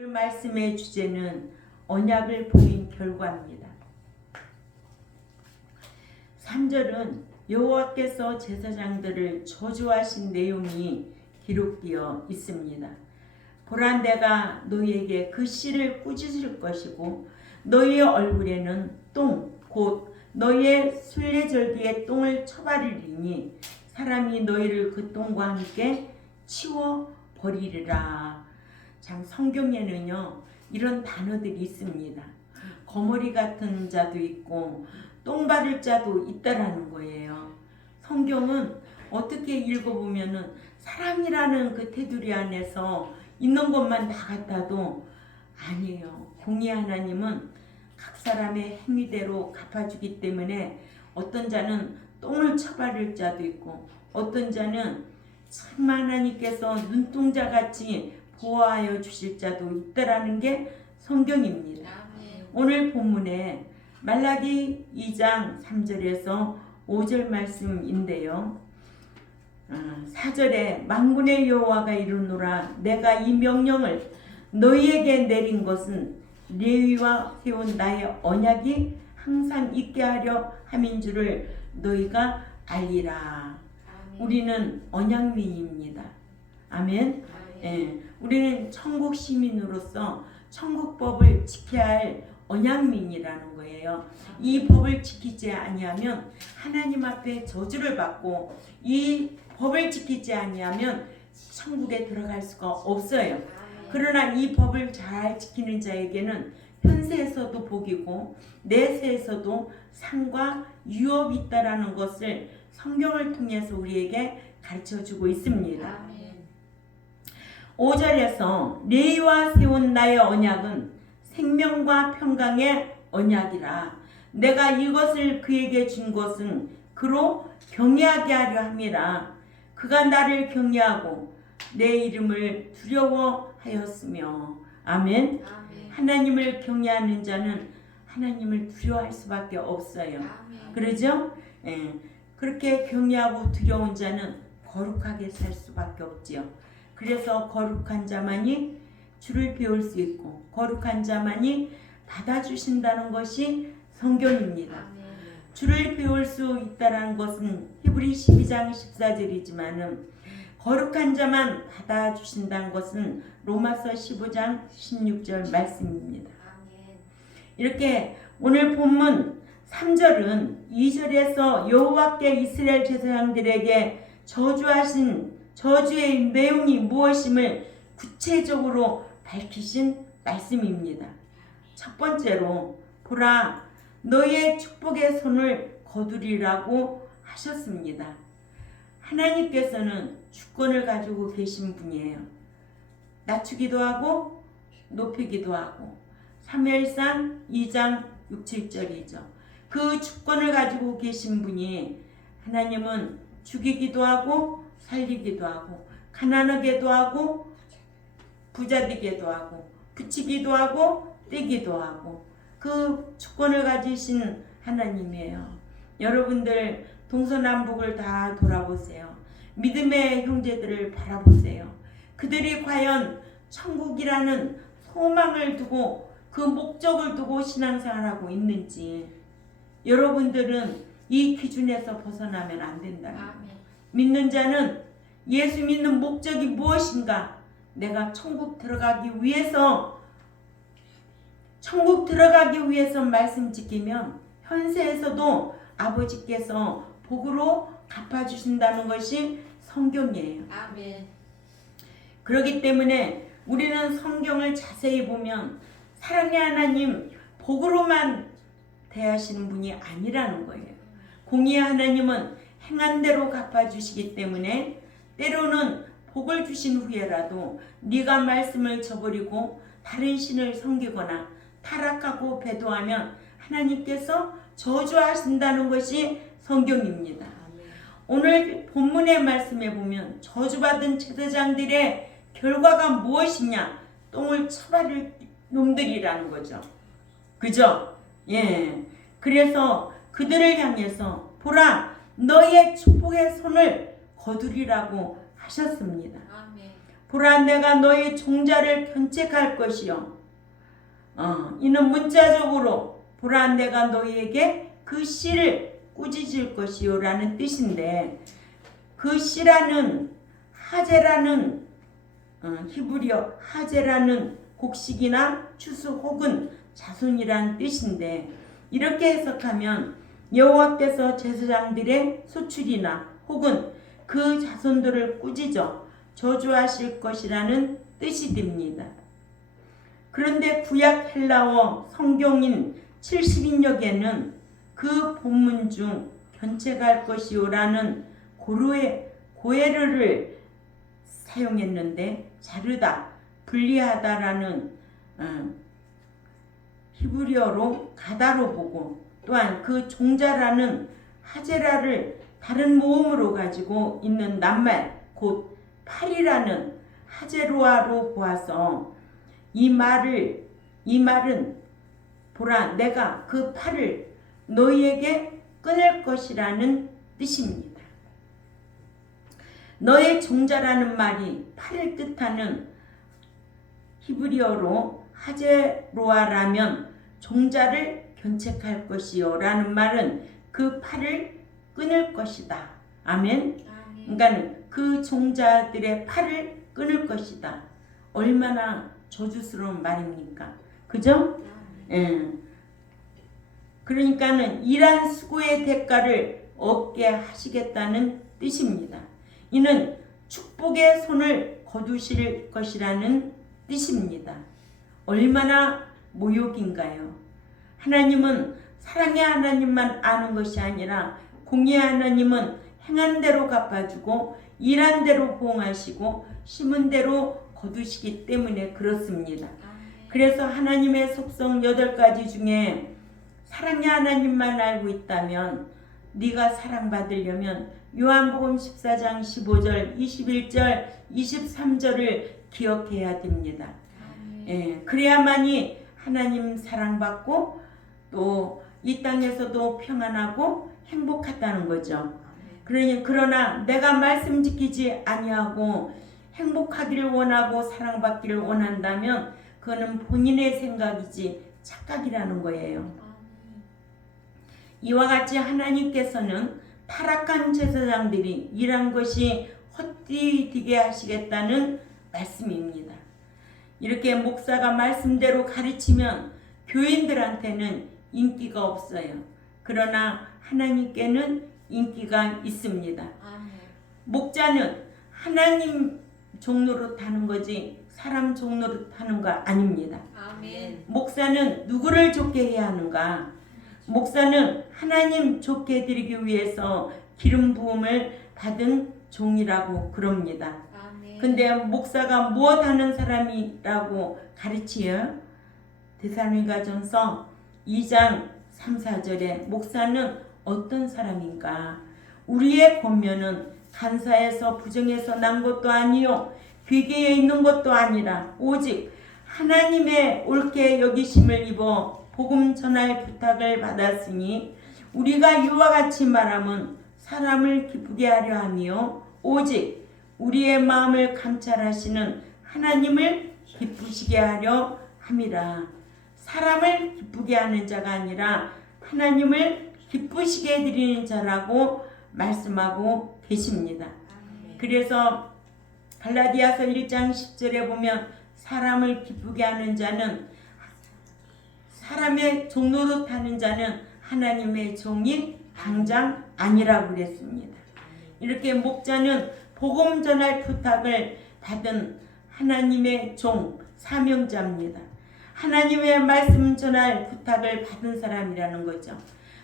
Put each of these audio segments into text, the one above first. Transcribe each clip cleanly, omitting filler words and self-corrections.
그 말씀의 주제는 언약을 버린 결과입니다. 3절은 여호와께서 제사장들을 저주하신 내용이 기록되어 있습니다. 보라, 내가 너희에게 그 씨를 꾸짖을 것이고 너희의 얼굴에는 똥, 곧 너희의 순례절기에 똥을 쳐바르리니 사람이 너희를 그 똥과 함께 치워버리리라. 참, 성경에는요 이런 단어들이 있습니다. 거머리 같은 자도 있고 똥 바를 자도 있다라는 거예요. 성경은 어떻게 읽어보면은 사랑이라는 그 테두리 안에서 있는 것만 다 같아도 아니에요. 공의 하나님은 각 사람의 행위대로 갚아주기 때문에 어떤 자는 똥을 쳐바를 자도 있고 어떤 자는 참 하나님께서 눈동자같이 보호하여 주실 자도 있다라는 게 성경입니다. 오늘 본문에 말라기 2장 3절에서 5절 말씀인데요. 4절에 만군의 여호와가 이르노라, 내가 이 명령을 너희에게 내린 것은 레위와 세운 나의 언약이 항상 있게 하려 함인 줄을 너희가 알리라. 아멘. 우리는 언약민입니다. 아멘. 예, 우리는 천국 시민으로서 천국법을 지켜야 할 언약민이라는 거예요. 이 법을 지키지 아니하면 하나님 앞에 저주를 받고 이 법을 지키지 아니하면 천국에 들어갈 수가 없어요. 그러나 이 법을 잘 지키는 자에게는 현세에서도 복이고 내세에서도 상과 유업이 있다라는 것을 성경을 통해서 우리에게 가르쳐주고 있습니다. 5절에서 레위와 세운 나의 언약은 생명과 평강의 언약이라. 내가 이것을 그에게 준 것은 그로 경외하게 하려 함이라. 그가 나를 경외하고 내 이름을 두려워하였으며. 아멘. 하나님을 경외하는 자는 하나님을 두려워할 수밖에 없어요. 그러죠? 예. 그렇게 경외하고 두려운 자는 거룩하게 살 수밖에 없지요. 그래서 거룩한 자만이 주를 배울 수 있고 거룩한 자만이 받아주신다는 것이 성경입니다. 주를 배울 수 있다는 것은 히브리 12장 14절이지만 거룩한 자만 받아주신다는 것은 로마서 15장 16절 말씀입니다. 이렇게 오늘 본문 3절은 2절에서 여호와께 이스라엘 제사장들에게 저주하신 저주의 내용이 무엇임을 구체적으로 밝히신 말씀입니다. 첫 번째로 보라, 너의 축복의 손을 거두리라고 하셨습니다. 하나님께서는 주권을 가지고 계신 분이에요. 낮추기도 하고 높이기도 하고. 사무엘상 2장 6, 7절이죠. 그 주권을 가지고 계신 분이 하나님은 죽이기도 하고 살리기도 하고 가난하게도 하고 부자되게도 하고 붙이기도 하고 떼기도 하고 그 주권을 가지신 하나님이에요. 여러분들 동서남북을 다 돌아보세요. 믿음의 형제들을 바라보세요. 그들이 과연 천국이라는 소망을 두고 그 목적을 두고 신앙생활하고 있는지 여러분들은 이 기준에서 벗어나면 안 된다. 믿는 자는 예수 믿는 목적이 무엇인가? 내가 천국 들어가기 위해서 말씀 지키면 현세에서도 아버지께서 복으로 갚아주신다는 것이 성경이에요. 아멘. 그렇기 때문에 우리는 성경을 자세히 보면 사랑의 하나님 복으로만 대하시는 분이 아니라는 거예요. 공의의 하나님은 행한 대로 갚아주시기 때문에 때로는 복을 주신 후에라도 네가 말씀을 저버리고 다른 신을 섬기거나 타락하고 배도하면 하나님께서 저주하신다는 것이 성경입니다. 오늘 본문의 말씀에 보면 저주받은 제사장들의 결과가 무엇이냐? 똥을 쳐바를 놈들이라는 거죠. 그죠? 예. 그래서 그들을 향해서 보라, 너의 축복의 손을 거두리라고 하셨습니다. 보라 내가 너희 종자를 견책할 것이요. 이는 문자적으로 보라 내가 너희에게 그 씨를 꾸짖을 것이요 라는 뜻인데, 그 씨라는 하제라는 히브리어 하제라는 곡식이나 추수 혹은 자손이란 뜻인데, 이렇게 해석하면 여호와께서 제사장들의 소출이나 혹은 그 자손들을 꾸짖어 저주하실 것이라는 뜻이 됩니다. 그런데 구약 헬라어 성경인 70인역에는 그 본문 중 견책할 것이요라는 고에르를 사용했는데, 자르다, 분리하다라는 히브리어로 가다로 보고, 또한 그 종자라는 하제라를 다른 모음으로 가지고 있는 낱말 곧 팔이라는 하제로아로 보아서 이 말은 보라 내가 그 팔을 너희에게 끊을 것이라는 뜻입니다. 너의 종자라는 말이 팔을 뜻하는 히브리어로 하제로아라면 종자를 견책할 것이요 라는 말은 그 팔을 끊을 것이다. 아멘. 그러니까 그 종자들의 팔을 끊을 것이다. 얼마나 저주스러운 말입니까? 그죠? 그러니까는 일한 수고의 대가를 얻게 하시겠다는 뜻입니다. 이는 축복의 손을 거두실 것이라는 뜻입니다. 얼마나 모욕인가요? 하나님은 사랑의 하나님만 아는 것이 아니라 공의의 하나님은 행한 대로 갚아주고 일한 대로 보응하시고 심은 대로 거두시기 때문에 그렇습니다. 그래서 하나님의 속성 8가지 중에 사랑의 하나님만 알고 있다면, 네가 사랑받으려면 요한복음 14장 15절, 21절, 23절을 기억해야 됩니다. 그래야만이 하나님 사랑받고 또 이 땅에서도 평안하고 행복하다는 거죠. 그러나 내가 말씀 지키지 아니하고 행복하기를 원하고 사랑받기를 원한다면 그거는 본인의 생각이지 착각이라는 거예요. 이와 같이 하나님께서는 타락한 제사장들이 일한 것이 헛되게 하시겠다는 말씀입니다. 이렇게 목사가 말씀대로 가르치면 교인들한테는 인기가 없어요. 그러나 하나님께는 인기가 있습니다. 목자는 하나님 종로로 타는 거지 사람 종로로 타는 거 아닙니다. 목사는 누구를 좋게 해야 하는가? 목사는 하나님 좋게 드리기 위해서 기름 부음을 받은 종이라고 그럽니다. 근데 목사가 무엇 하는 사람이라고 가르치요? 데살로니가전서 2장 3, 4절에 목사는 어떤 사람인가? 우리의 권면은 간사에서 부정에서 난 것도 아니요 괴계에 있는 것도 아니라 오직 하나님의 옳게 여기심을 입어 복음 전할 부탁을 받았으니 우리가 이와 같이 말함은 사람을 기쁘게 하려 하며 오직 우리의 마음을 감찰하시는 하나님을 기쁘시게 하려 함이라. 사람을 기쁘게 하는 자가 아니라 하나님을 기쁘시게 드리는 자라고 말씀하고 계십니다. 그래서 갈라디아서 1장 10절에 보면 사람을 기쁘게 하는 자는, 사람의 종로로 타는 자는 하나님의 종이 당장 아니라고 그랬습니다. 이렇게 목자는 복음 전할 부탁을 받은 하나님의 종, 사명자입니다. 하나님의 말씀 전할 부탁을 받은 사람이라는 거죠.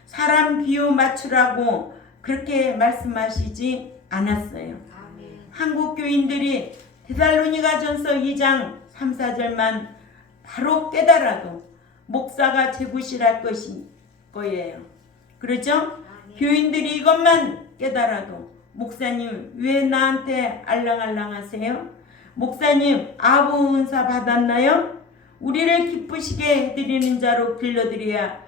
사람 비유 맞추라고 그렇게 말씀하시지 않았어요. 한국 교인들이 데살로니가전서 2장 3, 4절만 바로 깨달아도 목사가 제구실할 거예요. 그렇죠? 교인들이 이것만 깨달아도 목사님 왜 나한테 알랑알랑 하세요? 목사님 아부 은사 받았나요? 우리를 기쁘시게 해드리는 자로 길러드리면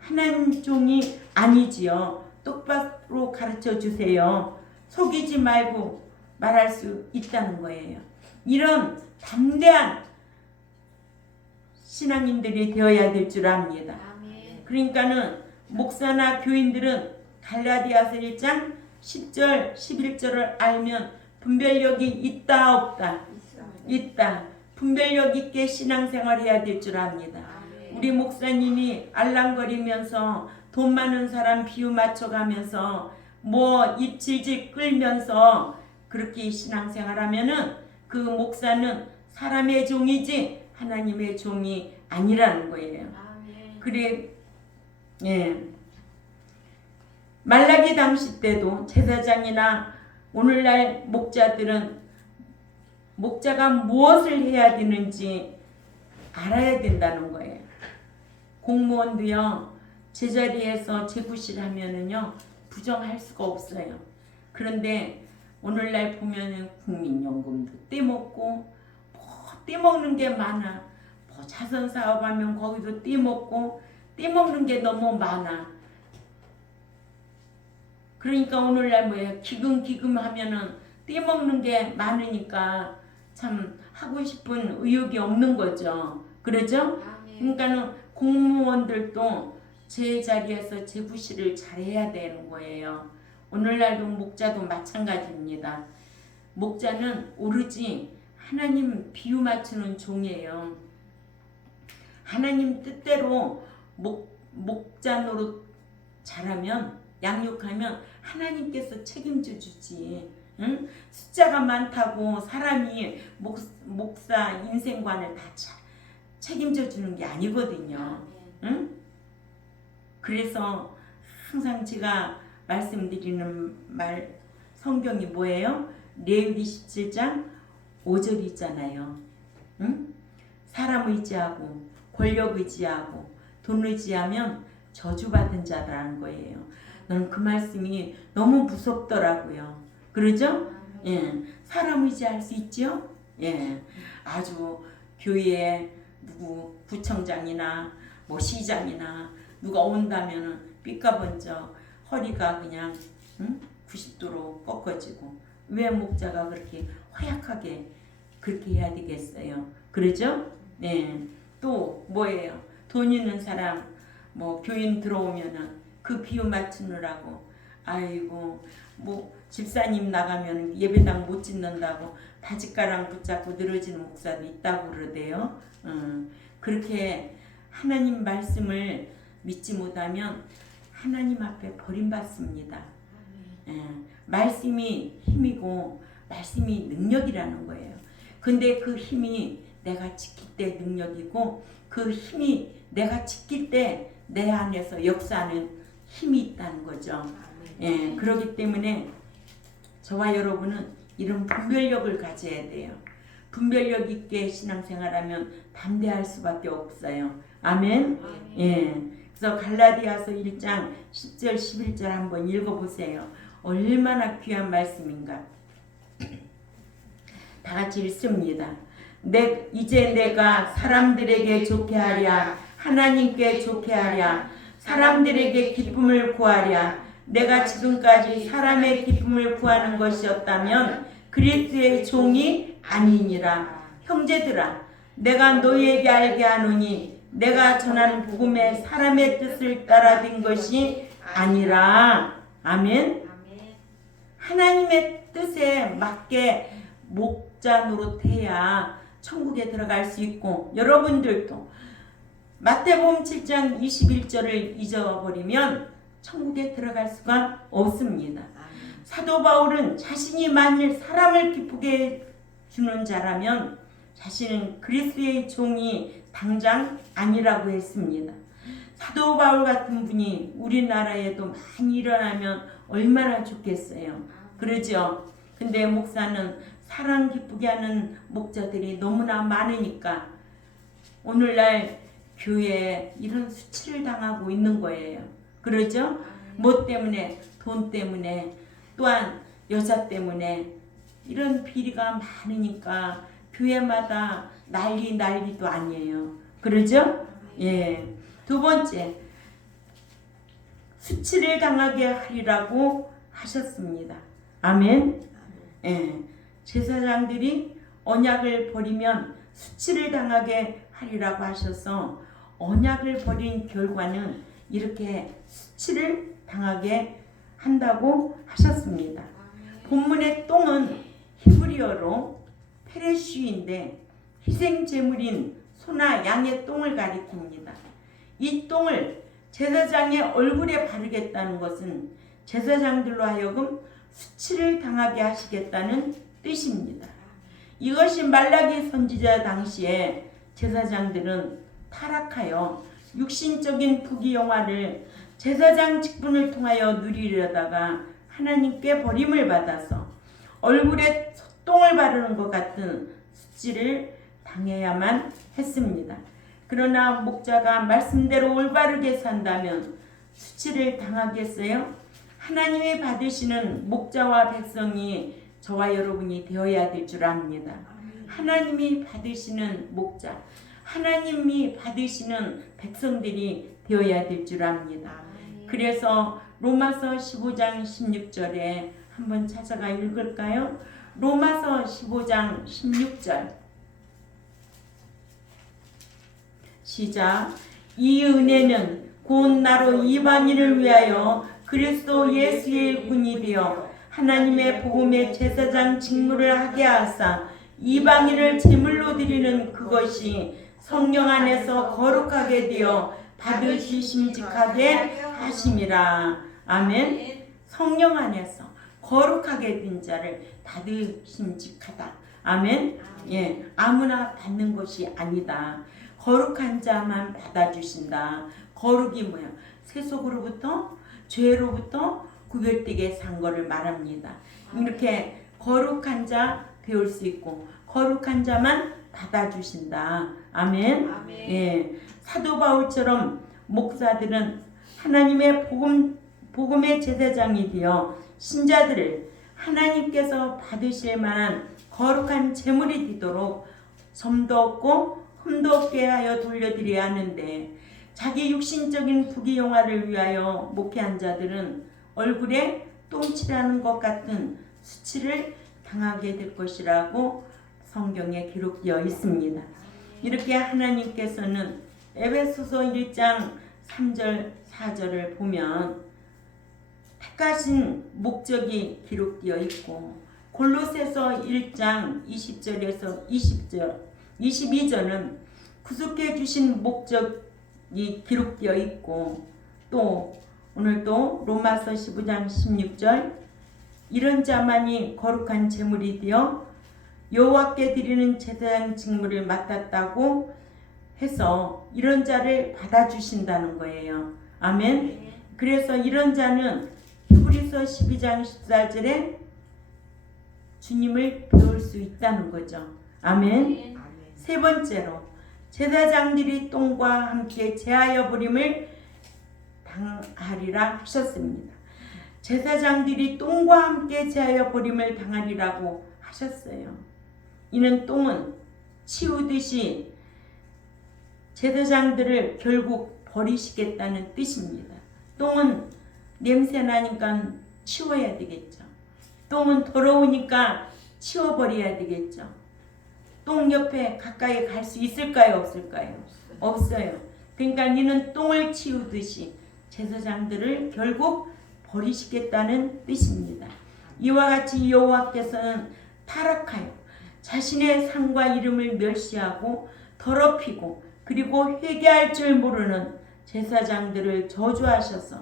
하나님 종이 아니지요. 똑바로 가르쳐 주세요. 속이지 말고 말할 수 있다는 거예요. 이런 담대한 신앙인들이 되어야 될 줄 압니다. 그러니까는 목사나 교인들은 갈라디아서 1장 10절 11절을 알면 분별력이 있다 없다? 있다. 분별력 있게 신앙생활해야 될 줄 압니다. 우리 목사님이 알랑거리면서 돈 많은 사람 비유 맞춰가면서 뭐 입 질질 끌면서 그렇게 신앙생활하면은 그 목사는 사람의 종이지 하나님의 종이 아니라는 거예요. 그래, 예. 말라기 당시 때도 제사장이나 오늘날 목자들은 목자가 무엇을 해야 되는지 알아야 된다는 거예요. 공무원도요, 제자리에서 재구실하면은요 부정할 수가 없어요. 그런데 오늘날 보면은 국민연금도 떼먹고 뭐 떼먹는 게 많아. 뭐 자선 사업하면 거기도 떼먹고 떼먹는 게 너무 많아. 그러니까 오늘날 뭐예요? 기금 하면은 떼먹는 게 많으니까 참 하고 싶은 의욕이 없는 거죠. 그러죠? 그러니까는 공무원들도 제자리에서 재구실을 잘해야 되는 거예요. 오늘날도 목자도 마찬가지입니다. 목자는 오로지 하나님 비유 맞추는 종이에요. 하나님 뜻대로 목자 노릇 잘하면 양육하면 하나님께서 책임져 주지. 응? 숫자가 많다고 사람이 목사 인생관을 다 책임져 주는 게 아니거든요. 응? 그래서 항상 제가 말씀드리는 말 성경이 뭐예요? 레위기 17장 5절 있잖아요. 응? 사람 의지하고 권력 의지하고 돈 의지하면 저주받은 자라는 거예요. 저는 그 말씀이 너무 무섭더라고요. 그러죠? 예. 사람 의지할 수 있죠? 예. 아주 교회에 누구 구청장이나 뭐 시장이나 누가 온다면은 삐까번쩍 허리가 그냥 90도로 꺾어지고 왜 목자가 그렇게 허약하게 그렇게 해야 되겠어요? 그러죠? 네. 또 뭐예요? 돈 있는 사람 뭐 교인 들어오면은 그 비유 맞추느라고 아이고 뭐 집사님 나가면 예배당 못 짓는다고 바짓가랑 붙잡고 늘어지는 목사도 있다고 그러대요. 그렇게 하나님 말씀을 믿지 못하면 하나님 앞에 버림받습니다. 말씀이 힘이고 말씀이 능력이라는 거예요. 근데 그 힘이 내가 지킬 때 능력이고 그 힘이 내가 지킬 때 내 안에서 역사하는 힘이 있다는 거죠. 예, 그렇기 때문에 저와 여러분은 이런 분별력을 가져야 돼요. 분별력 있게 신앙생활하면 담대할 수밖에 없어요. 아멘. 예. 그래서 갈라디아서 1장 10절 11절 한번 읽어보세요. 얼마나 귀한 말씀인가. 다 같이 읽습니다. 이제 내가 사람들에게 좋게 하랴 하나님께 좋게 하랴 사람들에게 기쁨을 구하랴 내가 지금까지 사람의 기쁨을 구하는 것이었다면 그리스도의 종이 아니니라. 형제들아 내가 너희에게 알게 하노니 내가 전한 복음에 사람의 뜻을 따라 된 것이 아니라 아멘. 하나님의 뜻에 맞게 목자 노릇해야 천국에 들어갈 수 있고 여러분들도 마태복음 7장 21절을 잊어버리면 천국에 들어갈 수가 없습니다. 사도 바울은 자신이 만일 사람을 기쁘게 주는 자라면 자신은 그리스도의 종이 당장 아니라고 했습니다. 사도 바울 같은 분이 우리나라에도 많이 일어나면 얼마나 좋겠어요. 그러죠? 근데 목사는 사람 기쁘게 하는 목자들이 너무나 많으니까 오늘날 교회에 이런 수치를 당하고 있는 거예요. 그러죠? 뭐 때문에? 돈 때문에 또한 여자 때문에 이런 비리가 많으니까 교회마다 난리도 아니에요. 그러죠? 예. 두 번째, 수치를 당하게 하리라고 하셨습니다. 아멘. 예. 제사장들이 언약을 버리면 수치를 당하게 하리라고 하셔서 언약을 버린 결과는 이렇게 수치를 당하게 한다고 하셨습니다. 본문의 똥은 히브리어로 페레쉬인데 희생 제물인 소나 양의 똥을 가리킵니다. 이 똥을 제사장의 얼굴에 바르겠다는 것은 제사장들로 하여금 수치를 당하게 하시겠다는 뜻입니다. 이것이 말라기 선지자 당시에 제사장들은 타락하여 육신적인 부귀영화를 제사장 직분을 통하여 누리려다가 하나님께 버림을 받아서 얼굴에 똥을 바르는 것 같은 수치를 당해야만 했습니다. 그러나 목자가 말씀대로 올바르게 산다면 수치를 당하겠어요? 하나님이 받으시는 목자와 백성이 저와 여러분이 되어야 될 줄 압니다. 하나님이 받으시는 목자, 하나님이 받으시는 백성들이 되어야 될 줄 압니다. 그래서 로마서 15장 16절에 한번 찾아가 읽을까요? 로마서 15장 16절 시작. 이 은혜는 곧 나로 이방인을 위하여 그리스도 예수의 군이 되어 하나님의 복음의 제사장 직무를 하게 하사 이방인을 제물로 드리는 그것이 성령 안에서 거룩하게 되어 받으심직하게 하심이라. 아멘. 성령 안에서 거룩하게 된 자를 받으심직하다. 아멘. 예, 아무나 받는 것이 아니다. 거룩한 자만 받아주신다. 거룩이 뭐야? 세속으로부터 죄로부터 구별되게 산 거를 말합니다. 이렇게 거룩한 자 배울 수 있고 거룩한 자만 받아주신다. 아멘. 아멘. 예, 사도 바울처럼 목사들은 하나님의 복음의 제사장이 되어 신자들을 하나님께서 받으실 만한 거룩한 제물이 되도록 점도 없고 흠도 없게 하여 돌려드려야 하는데 자기 육신적인 부귀영화를 위하여 목회한 자들은 얼굴에 똥칠하는 것 같은 수치를 당하게 될 것이라고 성경에 기록되어 있습니다. 이렇게 하나님께서는 에베소서 1장 3절 4절을 보면 택하신 목적이 기록되어 있고 골로새서 1장 20절에서 22절은 구속해 주신 목적이 기록되어 있고 또 오늘 또 로마서 15장 16절 이런 자만이 거룩한 제물이 되어 여호와께 드리는 제사장 직무를 맡았다고 해서 이런 자를 받아주신다는 거예요. 아멘. 그래서 이런 자는 히브리서 12장 14절에 주님을 배울 수 있다는 거죠. 아멘. 세 번째로 제사장들이 똥과 함께 제하여 버림을 당하리라 하셨습니다. 제사장들이 똥과 함께 제하여 버림을 당하리라고 하셨어요. 이는 똥은 치우듯이 제사장들을 결국 버리시겠다는 뜻입니다. 똥은 냄새나니까 치워야 되겠죠. 똥은 더러우니까 치워버려야 되겠죠. 똥 옆에 가까이 갈 수 있을까요? 없을까요? 없어요. 그러니까 이는 똥을 치우듯이 제사장들을 결국 버리시겠다는 뜻입니다. 이와 같이 여호와께서는 타락하여 자신의 상과 이름을 멸시하고 더럽히고 그리고 회개할 줄 모르는 제사장들을 저주하셔서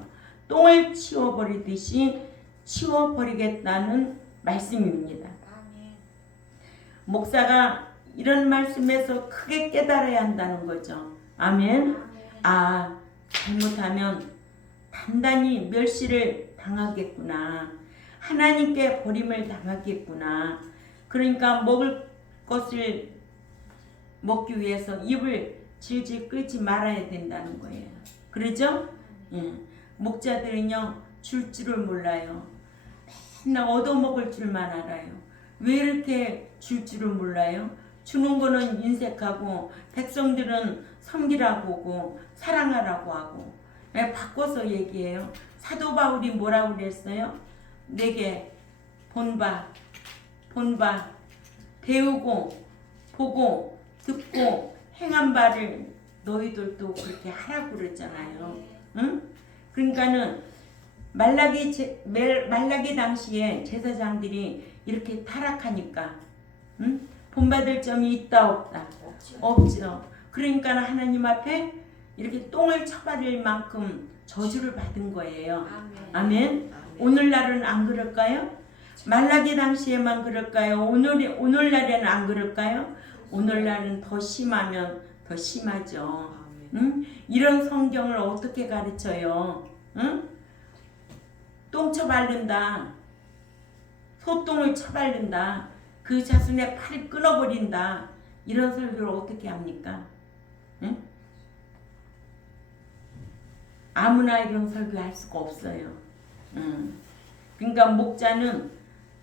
똥을 치워버리듯이 치워버리겠다는 말씀입니다. 목사가 이런 말씀에서 크게 깨달아야 한다는 거죠. 아멘. 아, 잘못하면 단단히 멸시를 당하겠구나. 하나님께 버림을 당하겠구나. 그러니까 먹을 것을 먹기 위해서 입을 질질 끌지 말아야 된다는 거예요. 그러죠? 예. 목자들은요, 줄 줄을 몰라요. 맨날 얻어먹을 줄만 알아요. 왜 이렇게 줄 줄을 몰라요? 주는 거는 인색하고 백성들은 섬기라고 하고 사랑하라고 하고. 바꿔서 얘기해요. 사도 바울이 뭐라고 그랬어요? 내게 본바 본 바, 배우고 보고 듣고 행한 바를 너희들도 그렇게 하라고 그랬잖아요. 응? 그러니까는 말라기 당시에 제사장들이 이렇게 타락하니까, 응? 본받을 점이 있다 없다? 없죠. 그러니까 하나님 앞에 이렇게 똥을 쳐바를 만큼 저주를 받은 거예요. 아멘. 오늘날은 안 그럴까요? 말라기 당시에만 그럴까요? 오늘날에는 안 그럴까요? 오늘날은 더 심하면 더 심하죠. 응? 이런 성경을 어떻게 가르쳐요? 응? 똥 쳐바른다. 소똥을 쳐바른다. 그 자손의 팔을 끊어버린다. 이런 설교를 어떻게 합니까? 응? 아무나 이런 설교할 수가 없어요. 그러니까 목자는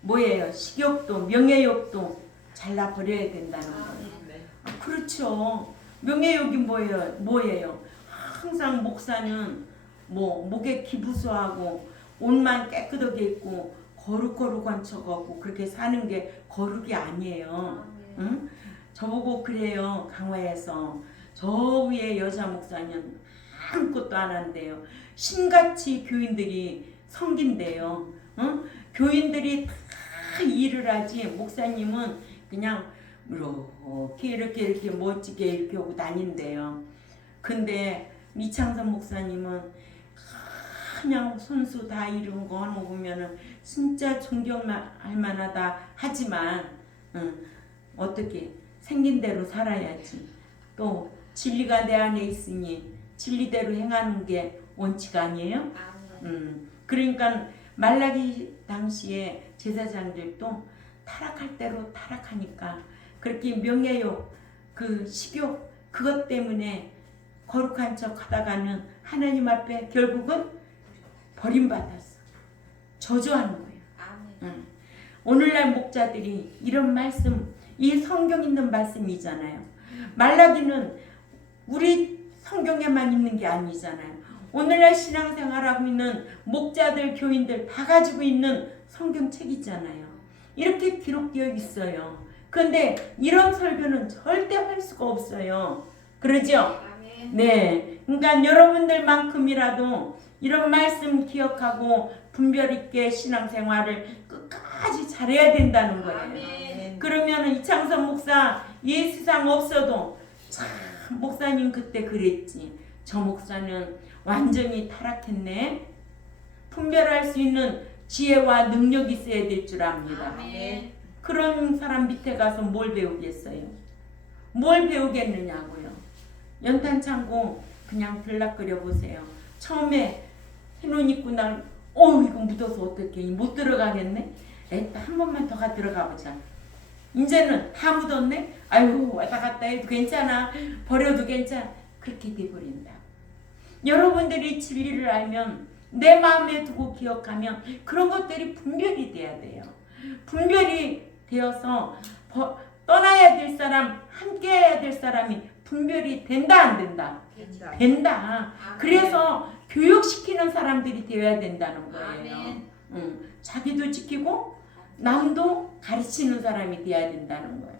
뭐예요? 식욕도 명예욕도 잘라버려야 된다는 거예요. 그렇죠. 명예욕이 뭐예요? 항상 목사는 목에 기부수하고 옷만 깨끗하게 입고 거룩한 척하고 그렇게 사는 게 거룩이 아니에요. 응? 저보고 그래요. 강화에서 저 위에 여자 목사는 아무것도 안 한대요. 신같이 교인들이 섬긴대요. 응? 교인들이 다 일을 하지 목사님은 그냥 이렇게 멋지게 이렇게 하고 다닌대요. 근데 이창선 목사님은 그냥 손수 다 이룬 거 하는 거 보면은 진짜 존경할 만하다 하지만 어떻게 생긴 대로 살아야지. 또 진리가 내 안에 있으니 진리대로 행하는 게 원칙 아니에요? 그러니까 말라기 당시에 제사장들도 타락할 대로 타락하니까 그렇게 명예욕, 그 식욕 그것 때문에 거룩한 척 하다가는 하나님 앞에 결국은 버림받았어. 저주하는 거예요. 오늘날 목자들이 이런 말씀, 이 성경 있는 말씀이잖아요. 말라기는 우리 성경에만 있는 게 아니잖아요. 오늘날 신앙생활하고 있는 목자들, 교인들 다 가지고 있는 성경책이잖아요. 이렇게 기록되어 있어요. 그런데 이런 설교는 절대 할 수가 없어요. 그러죠? 네. 그러니까 여러분들만큼이라도 이런 말씀 기억하고 분별 있게 신앙생활을 끝까지 잘해야 된다는 거예요. 그러면 이창선 목사 이 세상 없어도 참 목사님 그때 그랬지. 저 목사는 완전히 타락했네. 분별할 수 있는 지혜와 능력이 있어야 될 줄 압니다. 그런 사람 밑에 가서 뭘 배우겠어요? 뭘 배우겠느냐고요. 연탄창고 그냥 들락거려 보세요. 처음에 흰옷 입고 날 이거 묻어서 어떡해. 못 들어가겠네. 한 번만 더 들어가 보자. 이제는 다 묻었네. 아이고 왔다 갔다 해도 괜찮아. 버려도 괜찮아. 그렇게 돼버린다. 여러분들이 진리를 알면 내 마음에 두고 기억하면 그런 것들이 분별이 돼야 돼요. 분별이 되어서 떠나야 될 사람, 함께 해야 될 사람이 분별이 된다 안 된다? 된다. 그래서 교육시키는 사람들이 되어야 된다는 거예요. 자기도 지키고 남도 가르치는 사람이 되어야 된다는 거예요.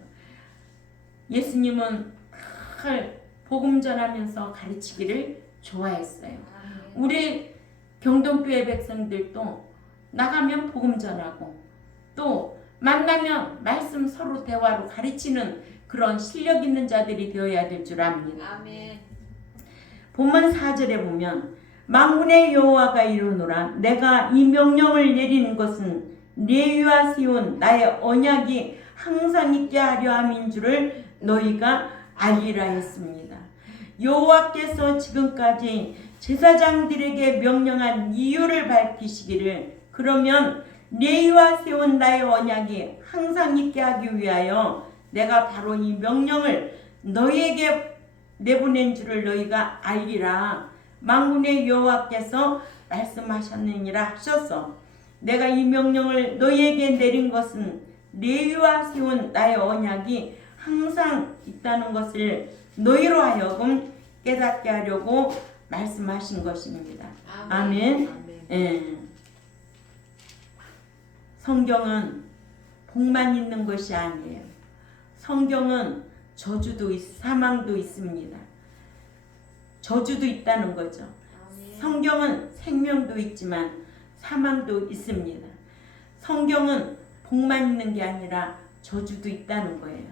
예수님은 복음 전하면서 가르치기를 좋아했어요. 우리 경동교회 백성들도 나가면 복음 전하고 또 만나면 말씀 서로 대화로 가르치는 그런 실력 있는 자들이 되어야 될 줄 압니다. 본문 4절에 보면 만군의 여호와가 이르노라 내가 이 명령을 내리는 것은 레위와 세운 나의 언약이 항상 있게 하려 함인 줄을 너희가 알리라 했습니다. 여호와께서 지금까지 제사장들에게 명령한 이유를 밝히시기를 그러면 레위와 세운 나의 언약이 항상 있게 하기 위하여 내가 바로 이 명령을 너희에게 내보낸 줄을 너희가 알리라. 만군의 여호와께서 말씀하셨느니라 하셔서 내가 이 명령을 너희에게 내린 것은 레위와 세운 나의 언약이 항상 있다는 것을 너희로 하여금 깨닫게 하려고 말씀하신 것입니다. 아멘. 예. 성경은 복만 있는 것이 아니에요. 성경은 저주도 사망도 있습니다. 저주도 있다는 거죠. 성경은 생명도 있지만 사망도 있습니다. 성경은 복만 있는 게 아니라 저주도 있다는 거예요.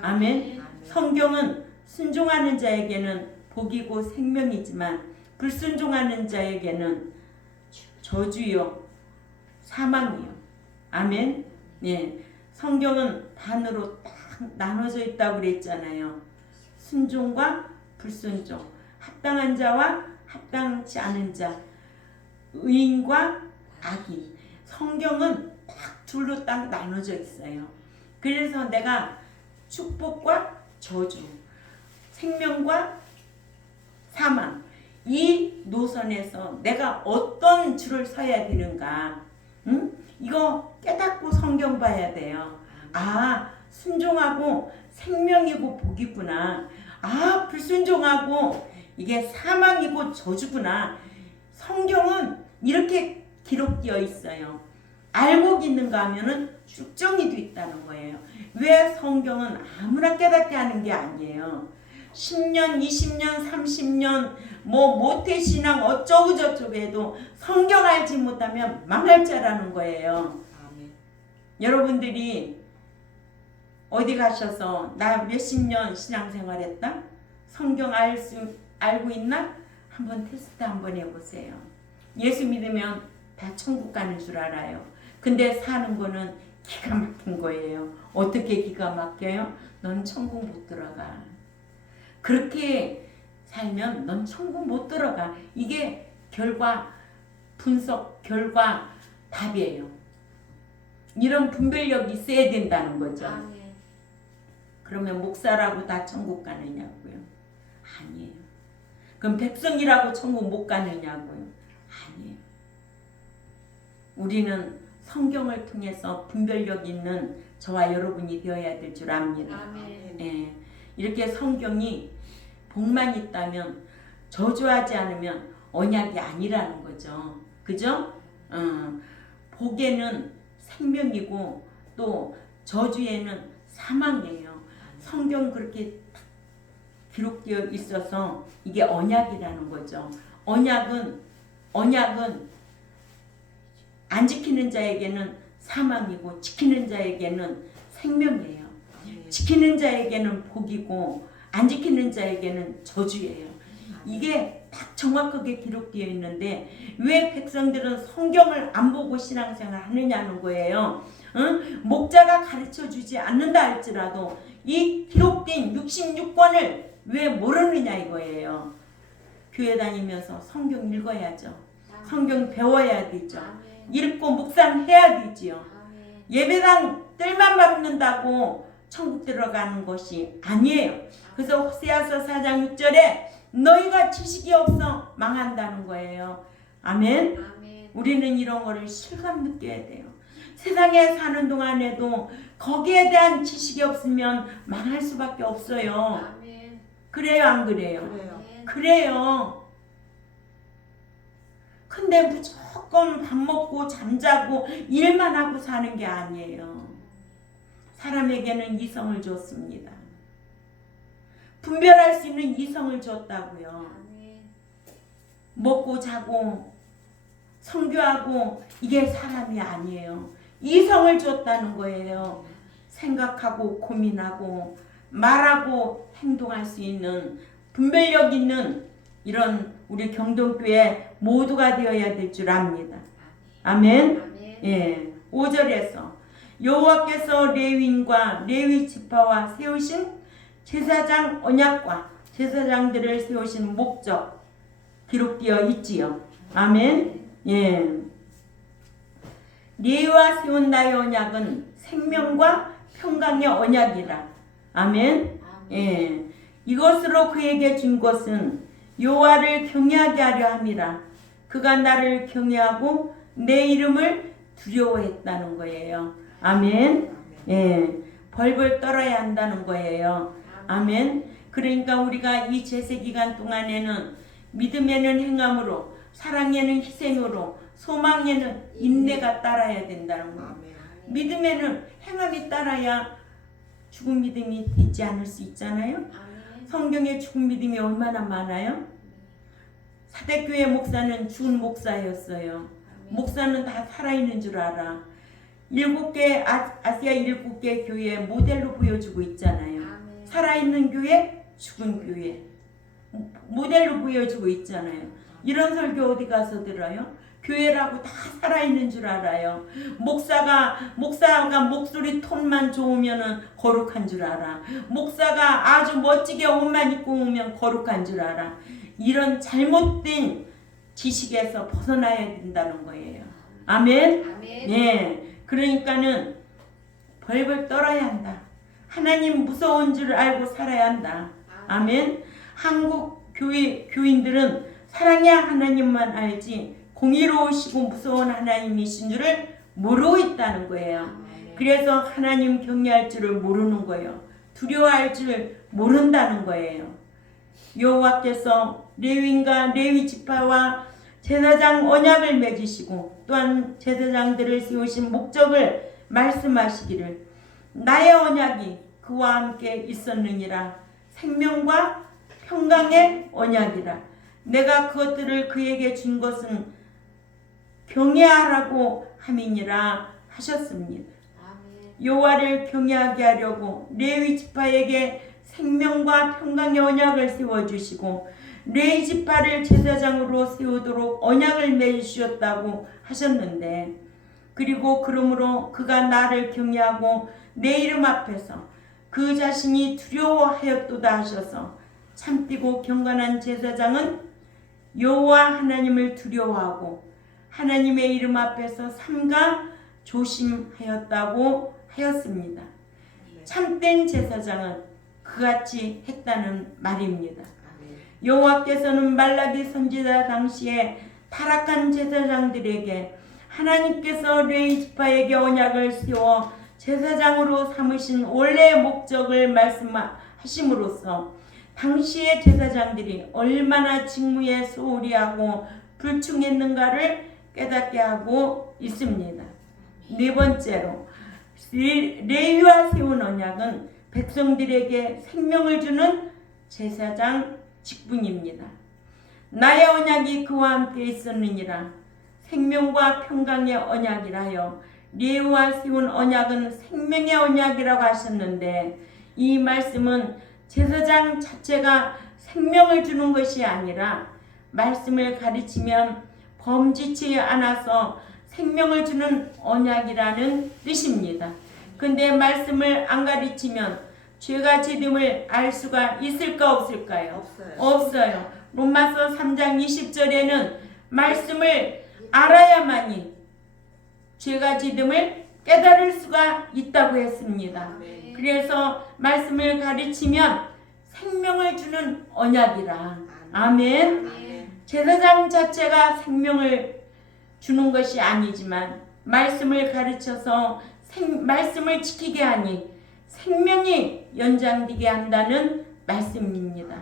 아멘. 성경은 순종하는 자에게는 복이고 생명이지만 불순종하는 자에게는 저주요 사망이요. 아멘. 예. 성경은 반으로 딱 나눠져 있다고 그랬잖아요. 순종과 불순종, 합당한 자와 합당치 않은 자, 의인과 악인. 성경은 딱 둘로 딱 나눠져 있어요. 그래서 내가 축복과 저주, 생명과 사망, 이 노선에서 내가 어떤 줄을 서야 되는가, 이거 깨닫고 성경 봐야 돼요. 아, 순종하고 생명이고 복이구나. 아, 불순종하고 이게 사망이고 저주구나. 성경은 이렇게 기록되어 있어요. 알고 있는가 하면은 쭉정이도 있다는 거예요. 왜 성경은 아무나 깨닫게 하는 게 아니에요. 10년, 20년, 30년 뭐 모태신앙 어쩌고 저쩌고 해도 성경 알지 못하면 망할 자라는 거예요. 아멘. 여러분들이 어디 가셔서 나 몇십 년 신앙생활 했다? 성경 알고 있나? 한번 테스트 한번 해보세요. 예수 믿으면 다 천국 가는 줄 알아요. 근데 사는 거는 기가 막힌 거예요. 어떻게 기가 막혀요? 넌 천국 못 들어가. 그렇게 살면 넌 천국 못 들어가. 이게 결과 분석, 결과 답이에요. 이런 분별력이 있어야 된다는 거죠. 그러면 목사라고 다 천국 가느냐고요? 아니에요. 그럼 백성이라고 천국 못 가느냐고요? 아니에요. 우리는 성경을 통해서 분별력 있는 저와 여러분이 되어야 될 줄 압니다. 예, 이렇게 성경이 복만 있다면 저주하지 않으면 언약이 아니라는 거죠. 그죠? 복에는 생명이고 또 저주에는 사망이에요. 성경 그렇게 기록되어 있어서 이게 언약이라는 거죠. 언약은 안 지키는 자에게는 사망이고 지키는 자에게는 생명이에요. 지키는 자에게는 복이고 안 지키는 자에게는 저주예요. 이게 딱 정확하게 기록되어 있는데 왜 백성들은 성경을 안 보고 신앙생활 하느냐는 거예요. 목자가 가르쳐주지 않는다 할지라도 이 기록된 66권을 왜 모르느냐 이거예요. 교회 다니면서 성경 읽어야죠. 성경 배워야 되죠. 읽고 묵상해야 되지요. 예배당 뜰만 밟는다고 천국 들어가는 것이 아니에요. 그래서 호세아서 4장 6절에 너희가 지식이 없어 망한다는 거예요. 아멘. 우리는 이런 거를 실감 느껴야 돼요. 세상에 사는 동안에도 거기에 대한 지식이 없으면 망할 수밖에 없어요. 그래요, 안 그래요? 그래요. 근데 무조건 밥 먹고 잠자고 일만 하고 사는 게 아니에요. 사람에게는 이성을 줬습니다. 분별할 수 있는 이성을 줬다고요. 먹고 자고 선교하고 이게 사람이 아니에요. 이성을 줬다는 거예요. 생각하고 고민하고 말하고 행동할 수 있는 분별력 있는 이런 우리 경동교회 모두가 되어야 될 줄 압니다. 아멘. 예. 5절에서 여호와께서 레위인과 레위 지파와 세우신 제사장 언약과 제사장들을 세우신 목적 기록되어 있지요. 아멘. 예. 레위와 세운 나의 언약은 생명과 평강의 언약이라. 아멘. 예. 이것으로 그에게 준 것은 여호와를 경외하게 하려 함이라. 그가 나를 경외하고 내 이름을 두려워했다는 거예요. 아멘. 예. 벌벌 떨어야 한다는 거예요. 아멘. 그러니까 우리가 이 제세 기간 동안에는 믿음에는 행함으로, 사랑에는 희생으로, 소망에는 인내가 따라야 된다는 거예요. 믿음에는 행함이 따라야 죽은 믿음이 있지 않을 수 있잖아요. 성경에 죽은 믿음이 얼마나 많아요. 사대교회 목사는 죽은 목사였어요. 목사는 다 살아있는 줄 알아. 7개 아시아 7개 교회 모델로 보여주고 있잖아요. 살아있는 교회, 죽은 교회 모델로 보여주고 있잖아요. 이런 설교 어디 가서 들어요? 교회라고 다 살아있는 줄 알아요. 목사가 목소리 톤만 좋으면 거룩한 줄 알아. 목사가 아주 멋지게 옷만 입고 오면 거룩한 줄 알아. 이런 잘못된 지식에서 벗어나야 된다는 거예요. 아멘? 네. 그러니까는 벌벌 떨어야 한다. 하나님 무서운 줄 알고 살아야 한다. 아멘. 한국 교인들은 사랑의 하나님만 알지 공의로우시고 무서운 하나님이신 줄을 모르고 있다는 거예요. 그래서 하나님 경외할 줄을 모르는 거예요. 두려워할 줄 모른다는 거예요. 여호와께서 레위인과 레위 지파와 제사장 언약을 맺으시고 또한 제사장들을 세우신 목적을 말씀하시기를 나의 언약이 그와 함께 있었느니라. 생명과 평강의 언약이라. 내가 그것들을 그에게 준 것은 경외하라고 함이니라 하셨습니다. 여호와를 경외하게 하려고 레위 지파에게 생명과 평강의 언약을 세워주시고 레위 지파를 제사장으로 세우도록 언약을 맺으셨다고 하셨는데, 그리고 그러므로 그가 나를 경외하고 내 이름 앞에서 그 자신이 두려워하였도다 하셔서 참뛰고 경건한 제사장은 여호와 하나님을 두려워하고 하나님의 이름 앞에서 삼가 조심하였다고 하였습니다. 참된 제사장은 그같이 했다는 말입니다. 여호와께서는 말라기 선지자 당시에 타락한 제사장들에게 하나님께서 레위 지파에게 언약을 세워 제사장으로 삼으신 원래의 목적을 말씀하심으로써 당시의 제사장들이 얼마나 직무에 소홀히 하고 불충했는가를 깨닫게 하고 있습니다. 네 번째로 레위와 세운 언약은 백성들에게 생명을 주는 제사장 직분입니다. 나의 언약이 그와 함께 있었느니라. 생명과 평강의 언약이라요. 레위와 세운 언약은 생명의 언약이라고 하셨는데, 이 말씀은 제사장 자체가 생명을 주는 것이 아니라 말씀을 가르치면 범지치 않아서 생명을 주는 언약이라는 뜻입니다. 근데 말씀을 안 가르치면 죄가 지됨을 알 수가 있을까 없을까요? 없어요. 로마서 3장 20절에는 말씀을 알아야만이 죄가 지됨을 깨달을 수가 있다고 했습니다. 그래서 말씀을 가르치면 생명을 주는 언약이라. 아멘. 제사장 자체가 생명을 주는 것이 아니지만 말씀을 가르쳐서 말씀을 지키게 하니 생명이 연장되게 한다는 말씀입니다.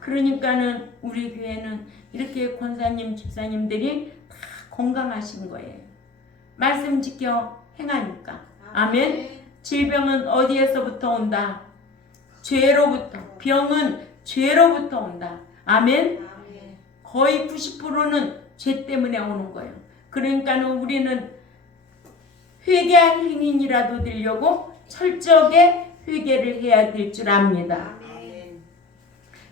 그러니까는 우리 교회는 이렇게 권사님, 집사님들이 다 건강하신 거예요. 말씀 지켜 행하니까. 아멘. 질병은 어디에서부터 온다? 죄로부터. 병은 죄로부터 온다. 아멘. 거의 90%는 죄 때문에 오는 거예요. 그러니까는 우리는 회개한 행인이라도 되려고 철저하게 회개를 해야 될 줄 압니다.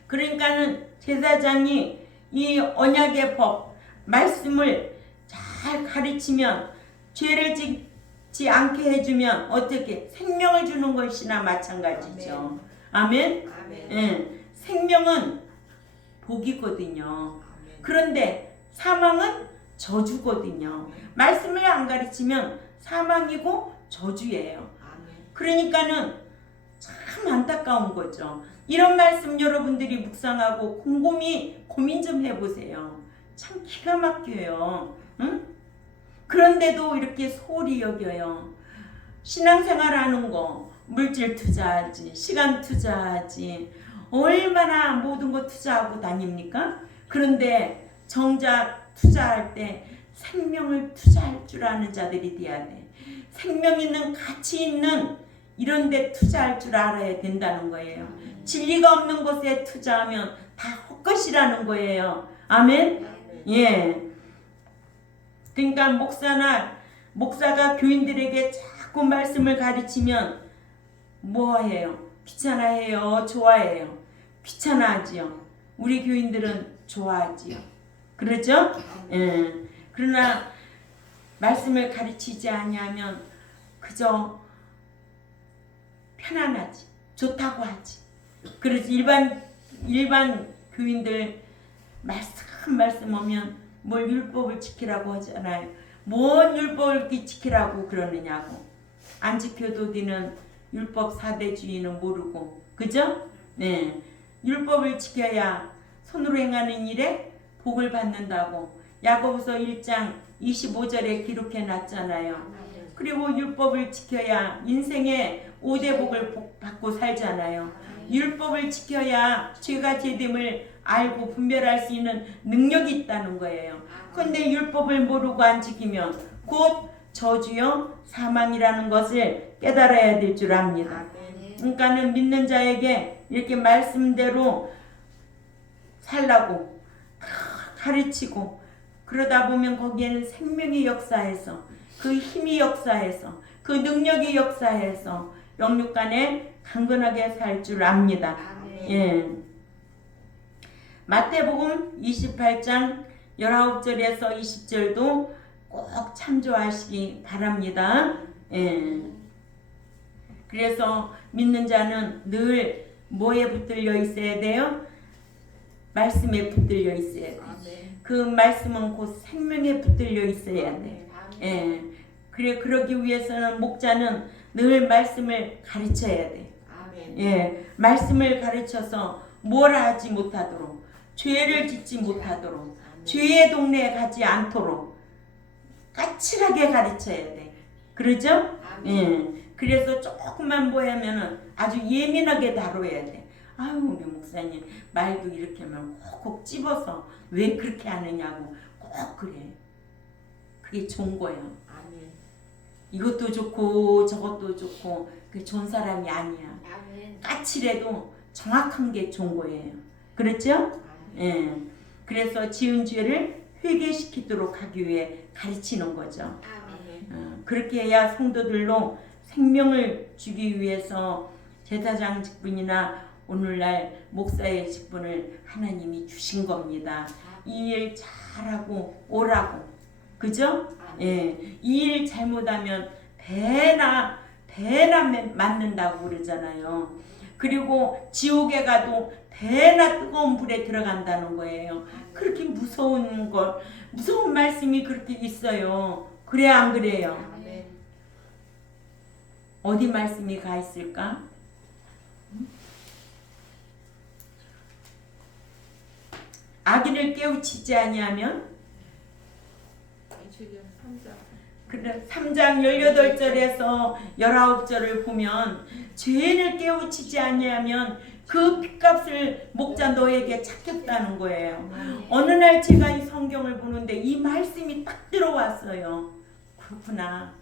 그러니까는 제사장이 이 언약의 법, 말씀을 잘 가르치면, 죄를 짓지 않게 해주면 어떻게 생명을 주는 것이나 마찬가지죠. 아멘. 예, 생명은 복이거든요. 그런데 사망은 저주거든요. 말씀을 안 가르치면 사망이고 저주예요. 그러니까는 참 안타까운 거죠. 이런 말씀 여러분들이 묵상하고 곰곰이 고민 좀 해보세요. 참 기가 막혀요. 응? 그런데도 이렇게 소홀히 여겨요. 신앙생활하는 거 물질 투자하지, 시간 투자하지, 얼마나 모든 거 투자하고 다닙니까? 그런데 정작 투자할 때 생명을 투자할 줄 아는 자들이 돼야 돼. 생명 있는 가치 있는 이런 데 투자할 줄 알아야 된다는 거예요. 진리가 없는 곳에 투자하면 다 헛것이라는 거예요. 아멘? 예. 그러니까 목사가 교인들에게 자꾸 말씀을 가르치면 뭐해요? 귀찮아해요? 좋아해요? 귀찮아하지요. 우리 교인들은 좋아하지요. 그러죠? 예. 그러나 말씀을 가르치지 아니하면 그저 편안하지, 좋다고 하지. 그래서 일반 교인들 말씀 오면 뭘 율법을 지키라고 하잖아요. 뭔 율법을 지키라고 그러느냐고. 안 지켜도 니는 율법 4대주의는 모르고, 그죠? 네. 율법을 지켜야 손으로 행하는 일에 복을 받는다고 야고보서 1장 25절에 기록해 놨잖아요. 그리고 율법을 지켜야 인생의 5대 복을 받고 살잖아요. 율법을 지켜야 죄가 죄됨을 알고 분별할 수 있는 능력이 있다는 거예요. 그런데 율법을 모르고 안 지키면 곧 저주요 사망이라는 것을 깨달아야 될 줄 압니다. 그러니까는 믿는 자에게 이렇게 말씀대로 살라고 가르치고 그러다 보면 거기에는 생명의 역사에서 그 힘이 역사에서 그 능력이 역사에서 영육간에 강건하게 살 줄 압니다. 예. 마태복음 28장 19절에서 20절도 꼭 참조하시기 바랍니다. 예. 그래서 믿는 자는 늘 뭐에 붙들려 있어야 돼요? 말씀에 붙들려 있어야 돼요. 그 말씀은 곧 생명에 붙들려 있어야 돼. 예. 그러기 위해서는 목자는 늘 말씀을 가르쳐야 돼. 예. 말씀을 가르쳐서 뭐라 하지 못하도록, 죄를 짓지 못하도록, 죄의 동네에 가지 않도록 까칠하게 가르쳐야 돼. 그러죠? 예. 그래서 조금만 보이면은 아주 예민하게 다뤄야 돼. 아유, 우리 목사님 말도 이렇게 하면 콕콕 찝어서 왜 그렇게 하느냐고 꼭 그래. 그게 좋은 거예요. 이것도 좋고 저것도 좋고 그게 좋은 사람이 아니야. 까칠해도 정확한 게 좋은 거예요. 그렇죠? 예. 그래서 지은 죄를 회개시키도록 하기 위해 가르치는 거죠. 그렇게 해야 성도들로 생명을 주기 위해서 제사장 직분이나 오늘날 목사의 직분을 하나님이 주신 겁니다. 이 일 잘하고 오라고. 그죠? 예. 이 일 잘못하면 배나 맞는다고 그러잖아요. 그리고 지옥에 가도 배나 뜨거운 불에 들어간다는 거예요. 그렇게 무서운 말씀이 그렇게 있어요. 그래 안 그래요? 어디 말씀이 가 있을까? 아기를 깨우치지 아니하면 3장 18절에서 19절을 보면 죄인을 깨우치지 아니하면 그 핏값을 목자 너에게 찾겠다는 거예요. 어느 날 제가 이 성경을 보는데 이 말씀이 딱 들어왔어요. 그렇구나.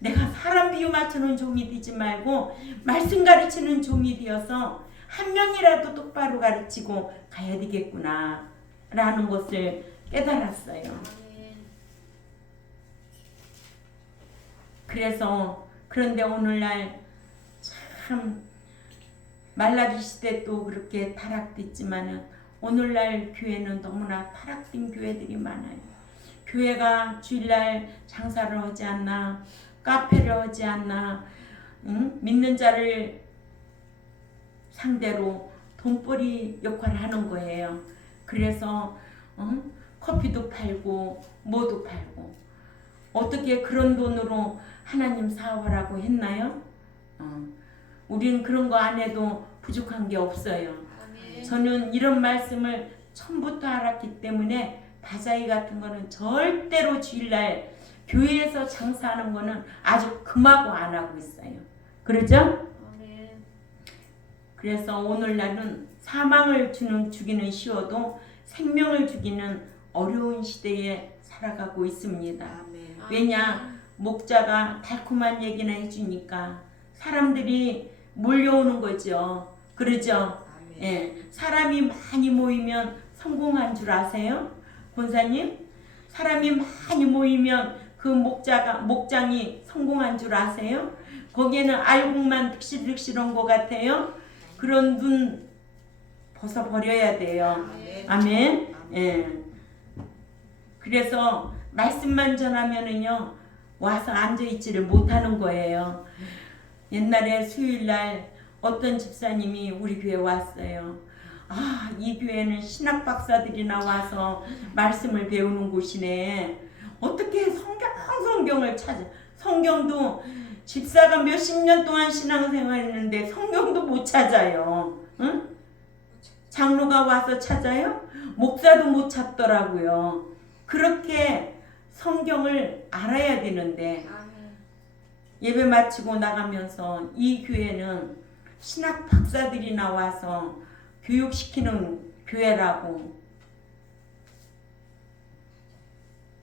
내가 사람 비유 맞추는 종이 되지 말고 말씀 가르치는 종이 되어서 한 명이라도 똑바로 가르치고 가야 되겠구나 라는 것을 깨달았어요. 그래서 그런데 오늘날 참 말라기 시대 또 그렇게 타락됐지만은 오늘날 교회는 너무나 타락된 교회들이 많아요. 교회가 주일날 장사를 하지 않나, 카페를 하지 않나, 믿는 자를 상대로 돈벌이 역할을 하는 거예요. 그래서 커피도 팔고 뭐도 팔고 어떻게 그런 돈으로 하나님 사업하라고 했나요? 우리는 그런 거 안 해도 부족한 게 없어요. 저는 이런 말씀을 처음부터 알았기 때문에 바자이 같은 거는 절대로 주일날 교회에서 장사하는 거는 아주 금하고 안 하고 있어요. 그러죠? 그래서 오늘날은 사망을 주기는 쉬워도 생명을 주기는 어려운 시대에 살아가고 있습니다. 왜냐? 목자가 달콤한 얘기나 해주니까 사람들이 몰려오는 거죠. 그러죠? 예, 사람이 많이 모이면 성공한 줄 아세요? 권사님? 사람이 많이 모이면 그 목장이 성공한 줄 아세요? 거기에는 알곡만 득실득실한 것 같아요. 그런 눈 벗어버려야 돼요. 아멘. 예. 그래서 말씀만 전하면은요 와서 앉아있지를 못하는 거예요. 옛날에 수요일날 어떤 집사님이 우리 교회 왔어요. 아, 이 교회는 신학 박사들이 나와서 말씀을 배우는 곳이네. 어떻게 성경을 찾아? 성경도 집사가 몇십 년 동안 신앙생활했는데 성경도 못 찾아요. 응? 장로가 와서 찾아요? 목사도 못 찾더라고요. 그렇게 성경을 알아야 되는데 예배 마치고 나가면서 이 교회는 신학 박사들이 나와서 교육시키는 교회라고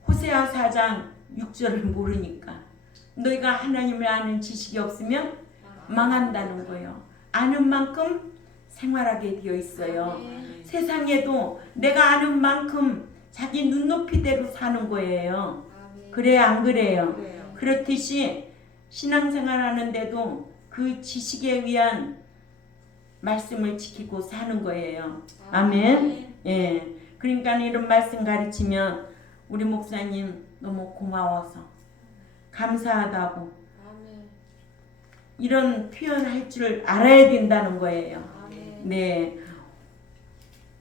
호세아 4장 6절을 모르니까 너희가 하나님을 아는 지식이 없으면 망한다는 거예요. 아는 만큼 생활하게 되어 있어요. 세상에도 내가 아는 만큼 자기 눈높이대로 사는 거예요. 그래요, 안 그래요? 그렇듯이 신앙생활 하는데도 그 지식에 의한 말씀을 지키고 사는 거예요. 아멘. 예. 그러니까 이런 말씀 가르치면 우리 목사님 너무 고마워서 감사하다고 이런 표현할 줄 알아야 된다는 거예요. 네.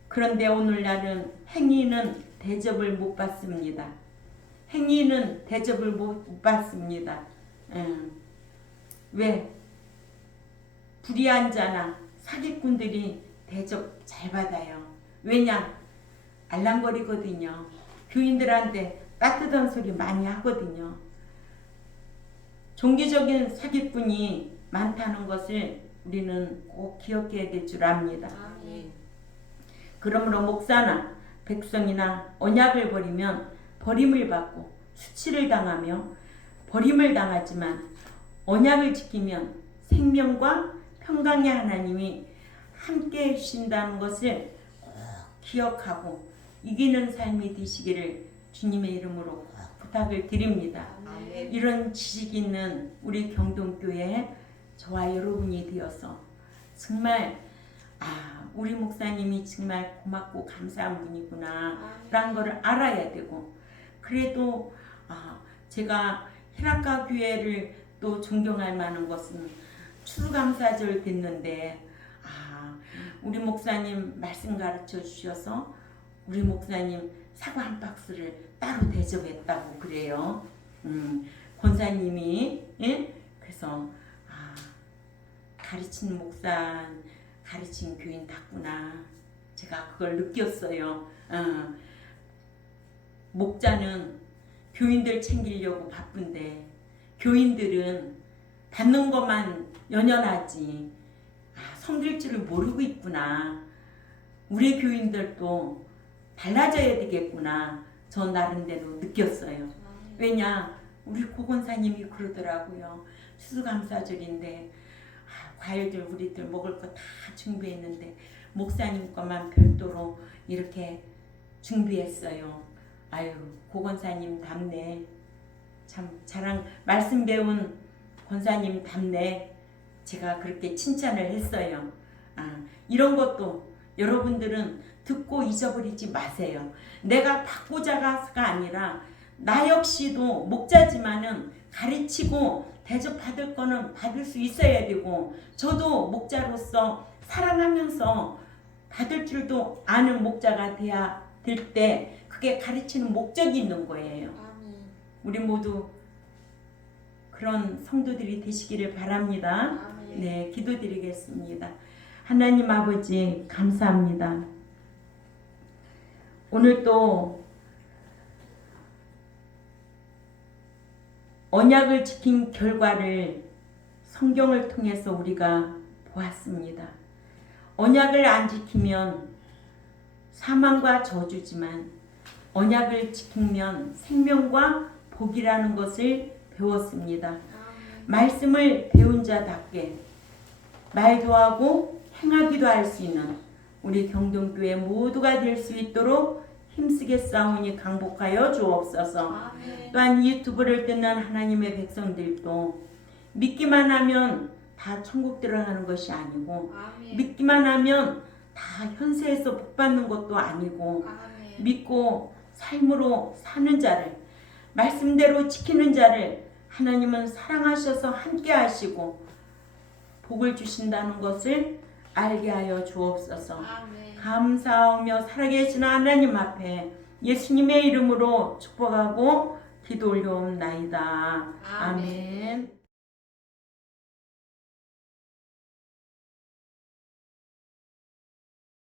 그런데 오늘날은 행위는 대접을 못 받습니다. 행위는 대접을 못 받습니다. 왜? 불의한 자나 사기꾼들이 대접 잘 받아요. 왜냐? 알랑거리거든요. 교인들한테 따뜻한 소리 많이 하거든요. 종교적인 사기꾼이 많다는 것을 우리는 꼭 기억해야 될 줄 압니다. 그러므로 목사나 백성이나 언약을 버리면 버림을 받고 수치를 당하며 버림을 당하지만 언약을 지키면 생명과 평강의 하나님이 함께 해주신다는 것을 꼭 기억하고 이기는 삶이 되시기를 주님의 이름으로 꼭 부탁을 드립니다. 이런 지식 있는 우리 경동교회에 저와 여러분이 되어서 정말 우리 목사님이 정말 고맙고 감사한 분이구나 라는 것을 알아야 되고 그래도 제가 희락가 교회를 또 존경할 만한 것은 추수감사절 됐는데 우리 목사님 말씀 가르쳐 주셔서 우리 목사님 사과 한 박스를 따로 대접했다고 그래요. 권사님이 예? 그래서 가르친 목사 가르친 교인 답구나 제가 그걸 느꼈어요. 목자는 교인들 챙기려고 바쁜데 교인들은 받는 것만 연연하지 섬길 줄을 모르고 있구나. 우리 교인들도 달라져야 되겠구나. 저 나름대로 느꼈어요. 왜냐 우리 고건사님이 그러더라고요. 추수감사절인데 과일들 우리들 먹을 거 다 준비했는데 목사님 것만 별도로 이렇게 준비했어요. 아유 고건사님 답네. 참 자랑 말씀 배운 권사님 답네. 제가 그렇게 칭찬을 했어요. 이런 것도 여러분들은 듣고 잊어버리지 마세요. 내가 받고자가 아니라 나 역시도 목자지만은 가르치고 대접받을 거는 받을 수 있어야 되고 저도 목자로서 사랑하면서 받을 줄도 아는 목자가 돼야 될 때 그게 가르치는 목적이 있는 거예요. 우리 모두 그런 성도들이 되시기를 바랍니다. 네, 기도드리겠습니다. 하나님 아버지 감사합니다. 오늘 또 언약을 지킨 결과를 성경을 통해서 우리가 보았습니다. 언약을 안 지키면 사망과 저주지만 언약을 지키면 생명과 복이라는 것을 배웠습니다. 아멘. 말씀을 배운 자답게 말도 하고 행하기도 할 수 있는 우리 경동교회 모두가 될 수 있도록 힘쓰겠사오니 강복하여 주옵소서. 아멘. 또한 이 유튜브를 듣는 하나님의 백성들도 믿기만 하면 다 천국 들어가는 것이 아니고 아멘. 믿기만 하면 다 현세에서 복 받는 것도 아니고 아멘. 믿고 삶으로 사는 자를 말씀대로 지키는 자를 하나님은 사랑하셔서 함께 하시고 복을 주신다는 것을 알게 하여 주옵소서. 아멘. 감사하며 살아계신 하나님 앞에 예수님의 이름으로 축복하고 기도 올려옵나이다. 아멘. 아멘.